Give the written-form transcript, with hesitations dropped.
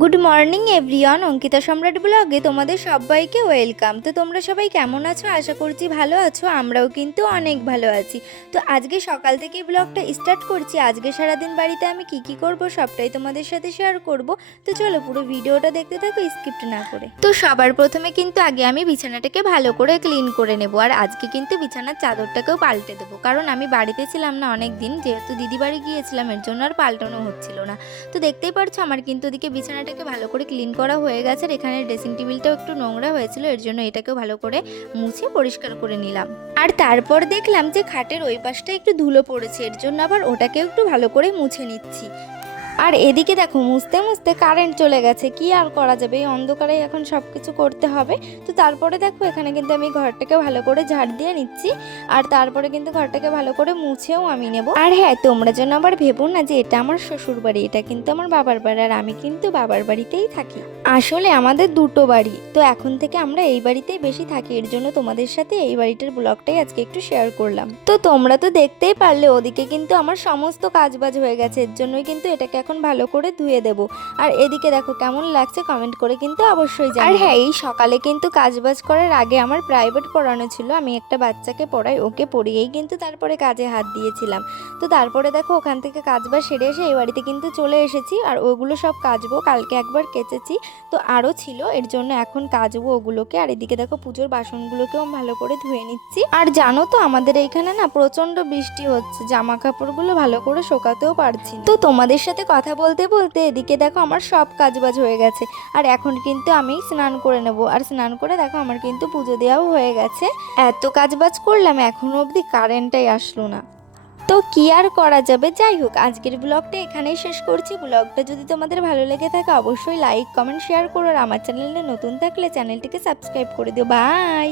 Good morning everyone, Ankita সম্রাট ব্লগে তোমাদের সবাইকে ওয়েলকাম। তো তোমরা সবাই কেমন আছো? আশা করছি ভালো আছো। আমরাও কিন্তু অনেক ভালো আছি। তো আজকে সকাল থেকে ব্লগটা স্টার্ট করছি। আজকে সারাদিন বাড়িতে আমি কি করব সবটাই তোমাদের সাথে শেয়ার করব। তো চলো পুরো ভিডিওটা দেখতে থাকো স্কিপ্ট না করে। তো সবার প্রথমে কিন্তু আগে আমি বিছানাটাকে ভালো করে ক্লিন করে নেব। আর আজকে কিন্তু বিছানার চাদরটাকেও পাল্টে দেবো, কারণ আমি বাড়িতে ছিলাম না অনেক দিন, যেহেতু দিদি বাড়ি গিয়েছিলাম, এর জন্য আর পাল্টানো হচ্ছিল না। তো দেখতেই পারছো আমার কিন্তু ওদিকে বিছানাটাকে ভালো করে ক্লিন করা হয়ে গেছে। আর এখানে ড্রেসিং টেবিলটাও একটু নোংরা হয়েছিল, এর জন্য এটাকেও ভালো করে মুছে পরিষ্কার করে নিলাম। আর তারপর দেখলাম যে খাটের ওই পাশটা একটু ধুলো পড়েছে, এর জন্য আবার ওটাকেও একটু ভালো করে মুছে নিচ্ছি। আর এদিকে দেখো মুছতে মুছতে কারেন্ট চলে গেছে, কি আর করা যাবে, এই অন্ধকারে এখন সব কিছু করতে হবে। তো তারপরে দেখো এখানে কিন্তু আমি ঘরটাকে ভালো করে ঝাড় দিয়ে নিচ্ছি। আর তারপরে কিন্তু ঘরটাকে ভালো করে মুছেও আমি নেব। আর হ্যাঁ, তোমরা যেন আবার ভেবো না যে এটা আমার শ্বশুর বাড়ি, এটা কিন্তু আমার বাবার বাড়ি। আর আমি কিন্তু বাবার বাড়িতেই থাকি। আসলে আমাদের দুটো বাড়ি, তো এখন থেকে আমরা এই বাড়িতেই বেশি থাকি, এর জন্য তোমাদের সাথে এই বাড়িটার ব্লগটাই আজকে একটু শেয়ার করলাম। তো তোমরা তো দেখতেই পারলে ওদিকে কিন্তু আমার সমস্ত কাজবাজ হয়ে গেছে, এর জন্যই কিন্তু এটাকে এখন ভালো করে ধুয়ে দেব। আর এদিকে দেখো কেমন লাগছে কমেন্ট করে কিন্তু অবশ্যই জানাও। আর হ্যাঁ, এই সকালে কিন্তু কাজবাজ করার আগে আমার প্রাইভেট পড়ানো ছিল, আমি একটা বাচ্চাকে পড়াই, ওকে পড়িয়েই কিন্তু তারপরে কাজে হাত দিয়েছিলাম। তো তারপরে দেখো ওখান থেকে কাজবাজ সেরে এসে এই বাড়িতে কিন্তু চলে এসেছি। আর ওগুলো সব কাচবো, কালকে একবার কেচেছি, তো আরও ছিল, এর জন্য এখন কাচবো ওগুলোকে। আর এদিকে দেখো পুজোর বাসনগুলোকেও ভালো করে ধুয়ে নিচ্ছি। আর জানো তো আমাদের এইখানে না প্রচন্ড বৃষ্টি হচ্ছে, জামা কাপড়গুলো ভালো করে শোকাতেও পারছি না। তো তোমাদের সাথে কথা বলতে বলতে এদিকে দেখো আমার সব কাজবাজ হয়ে গেছে। আর এখন কিন্তু আমি স্নান করে নেব। আর স্নান করে দেখো আমার কিন্তু পুজো দেওয়াও হয়ে গেছে। এত কাজবাজ করলাম, এখনো অবধি কারেন্টটাই আসলো না। তো কি আর করা যাবে, যাই হোক আজকের ব্লগটা এখানেই শেষ করছি। ব্লগটা যদি তোমাদের ভালো লেগে থাকে অবশ্যই লাইক কমেন্ট শেয়ার করো। আর আমার চ্যানেলে নতুন থাকলে চ্যানেলটিকে সাবস্ক্রাইব করে দিও। বাই।